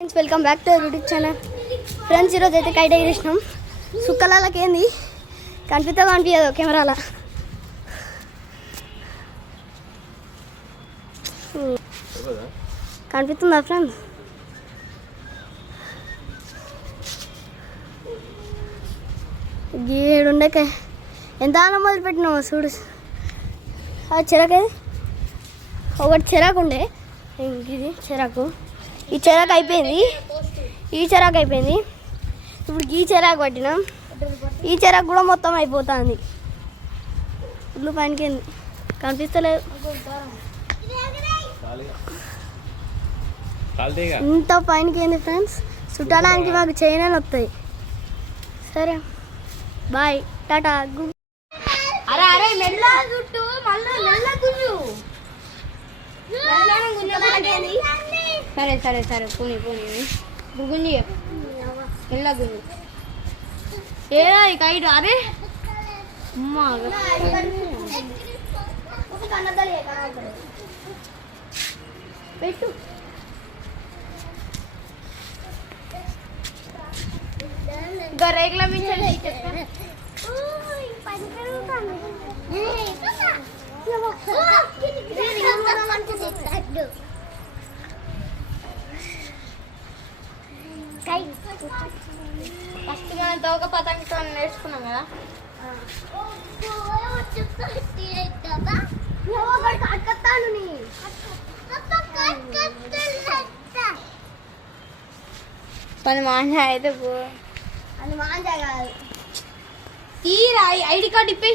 Friends welcome back to YouTube channel. Friends ఈరోజు అయితే kite ఎగిరేసినాం. సుక్కలకి ఏంది కనిపించదు కెమెరాల. కనిపిస్తుందా ఫ్రెండ్స్? గీడుండకే ఎంత ఆనం మొదలు పెట్టినావు చూడు. ఆ చెరాకేది ఒకటి చెరాకు ఉండే, ఇది చెరాకు. ఈ చెరాకు అయిపోయింది, ఈ చెరాకు అయిపోయింది. ఇప్పుడు ఈ చెరాకు పట్టినాం. ఈ చెరాకు కూడా మొత్తం అయిపోతుంది. ఇల్లు పైనకి కనిపిస్తలేదు. ఇంత పైనకి ఏంది ఫ్రెండ్స్? చుట్టాడానికి మాకు చైనాలు వస్తాయి. సరే బాయ్, టాటా. అరే అరే మెల్ల చుట్టూ మళ్ళీ మెల్ల గుంజు. సరే సరే సరే పోనీ పోనీ గుంజి మెల్ల గుంజు. ఏ కైట్ అరే అమ్మా పెట్టు. ఇంకా రేగుల మించాలి. ఫస్ట్ మనం తోక పతంగితో నేర్చుకున్నాం కదా. పని మాంజా అయితే అది మాంజా కాదు. తీరా ఐడి కార్డు ఇప్పి.